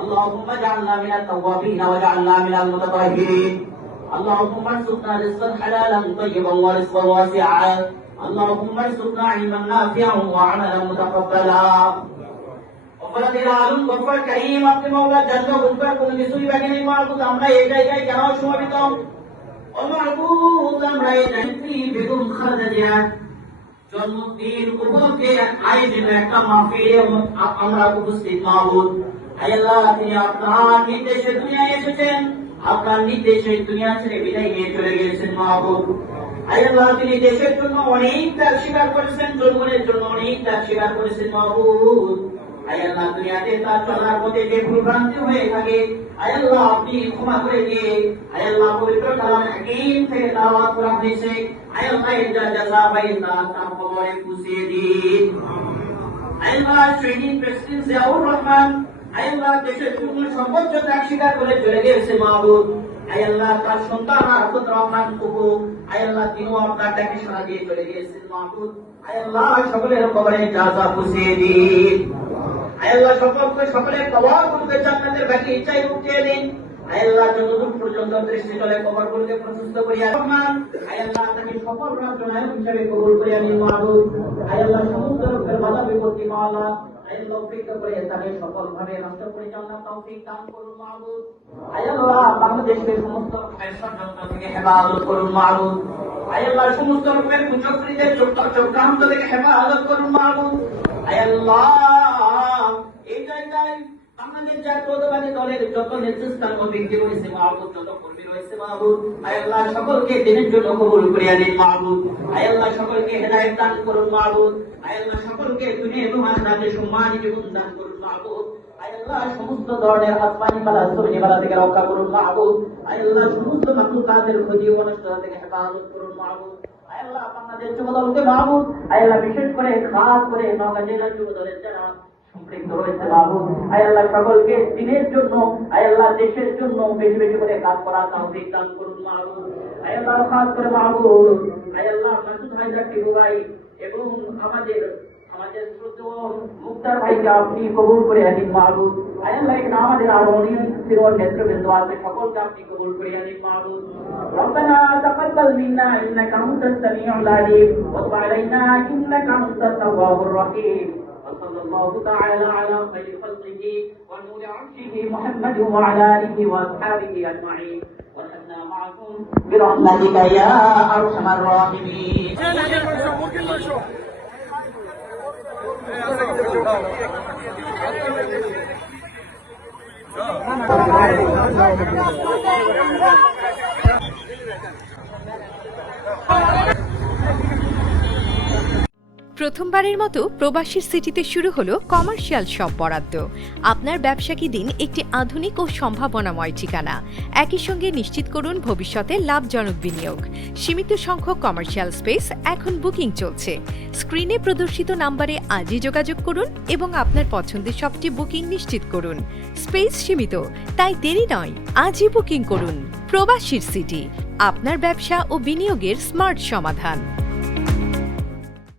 اللهم اجعلنا من التوابين واجعلنا من المتطهرين. اللهم ارزقنا رزقا حلالا طيبا ورزقا واسعا. اللهم ارزقنا علما نافعا وعملا متقبلا. অপরাধের আলম গফর করিম আপনি মাওলা জান্নাত বুঝবার কোন কিছুই বাকি নেই মাহবুব আমরা এই জায়গায় কেন সমবেত ও মাহবুব আমরা এই জান্নাতি বেগম খালেদা জিয়া জন্মদিন উপলক্ষে আয়োজিত একটা মাহফিলে আমরা উপস্থিত মাহবুব আল্লাহ তিনি আপনার নির্দেশে দুনিয়ায় এসেছেন আপনার নির্দেশে দুনিয়া ছেড়ে বিদায় নিয়ে চলে গেছেন মাহবুব আল্লাহ তিনি দেশের জন্য অনেক ত্যাগ স্বীকার করেছেন জনগণের জন্য অনেক ত্যাগ স্বীকার করেছেন মাহবুব আল্লাহ দুনিয়াতে তার চলার পথে যে ভুলভ্রান্তি হয়ে থাকে আল্লাহ আপনি ক্ষমা করে দিয়ে আল্লাহ পবিত্র কালাম হাকিম থেকে তেলাওয়াত করা হয়েছে আল্লাহ ইজা জাযা বাইনা তার কবরে পুষিয়ে দিন আল্লাহ শহীদ প্রেসিডেন্ট জিয়াউর রহমান আল্লাহ দেশের জন্য সর্বোচ্চ ত্যাগ স্বীকার করে চলে গেছে মাহবুব আল্লাহ তার সন্তান আরফত রহমান কুকু আল্লাহ তিনিও আপনার ডাকে সাড়া দিয়ে চলে গিয়েছেন মাহবুব আল্লাহ সকলের কবরে জাযা পুষিয়ে দিন আল্লাহ সকলের কবরগুলোকে জান্নাতের বাকি ইচ্ছায় উঠিয়ে দিন আল্লাহ যতদূর পর্যন্ত দৃষ্টি চলে কবরগুলোকে প্রশস্ত করিয়া রহমান আল্লাহ তাকে সফল রাষ্ট্রনায়ক হিসেবে কবুল করিয়া নিন মাহবুব আল্লাহ সমস্ত রূপের বাধা বিপত্তি মাওলা আল্লাহ উপেক্ষা করে তাকে সফলভাবে রাষ্ট্র পরিচালনার তৌফিক দান করুন মাহবুব আল্লাহ বাংলাদেশের সমস্ত ষড়যন্ত্র থেকে হেফাজত করুন মাহবুব আল্লাহ সমস্ত রূপের কুচক্রীদের চক্রান্ত থেকে হেফাজত করুন মাহবুব আল্লাহ এই জায়গায় আমাদের জাতীয়তাবাদী দলের যত নেতৃস্থান ও ব্যক্তি রয়েছে মাহবুব যত কর্মী রয়েছে মাহবুব আল্লাহ সকলকে দিনের জন্য কবুল করিয়া দিন মাহবুব আল্লাহ সকলকে হেদায়েত দান করুন মাহবুব আল্লাহ সকলকে দুনিয়া এবং আখিরাতে সম্মানী জীবন দান করুন মাহবুব আল্লাহ সমস্ত ধরনের আসমানি বালা জমিনি বালা থেকে রক্ষা করুন মাহবুব আল্লাহ সমস্ত মাখলুকাতের ক্ষতি ও অনিষ্টতা থেকে হেফাজত করুন মাহবুব আল্লাহ বাংলাদেশ যুবদলকে মাহবুব আল্লাহ বিশেষ করে খাস করে নওগাঁ জেলার যুবদলের যারা সম্পৃক্ত রয়েছে মাহবুব আল্লাহ সকলকে দিনের জন্য আল্লাহ দেশের জন্য বেশি বেশি করে কাজ করার তৌফিক দান করুন মাহবুব আল্লাহ খাস করে মাহবুব আল্লাহ মাসুদ হায়দার টিপু ভাই এবং আমাদের শ্রদ্ধেয় মুক্তার ভাইকে আপনি কবুল করে নিন মাহবুব আল্লাহ এখানে আমাদের আরো অনেক সিনিয়র নেতৃবৃন্দ আছে সকলকে আপনি কবুল করে নিন মাহবুব ربنا تقبل منا انك انت السميع العليم وتب علينا انك انت التواب الرحيم وصلى الله تعالى على خير خلقه ونور عرشه محمد وعلى اله واصحابه اجمعين وارحمنا معكم برحمتك يا ارحم الراحمين প্রথমবারের মতো প্রবাসীর সিটিতে শুরু হলো কমার্শিয়াল শপ বরাদ্দ। আপনার ব্যবসাকে দিন একটি আধুনিক ও সম্ভাবনাময় ঠিকানা। একই সঙ্গে নিশ্চিত করুন ভবিষ্যতে লাভজনক বিনিয়োগ। সীমিত সংখ্যক কমার্শিয়াল স্পেস এখন বুকিং চলছে। স্ক্রিনে প্রদর্শিত নাম্বারে আজই যোগাযোগ করুন এবং আপনার পছন্দের শপটি বুকিং নিশ্চিত করুন। স্পেস সীমিত, তাই দেরি নয়, আজই বুকিং করুন। প্রবাসীর সিটি, আপনার ব্যবসা ও বিনিয়োগের স্মার্ট সমাধান।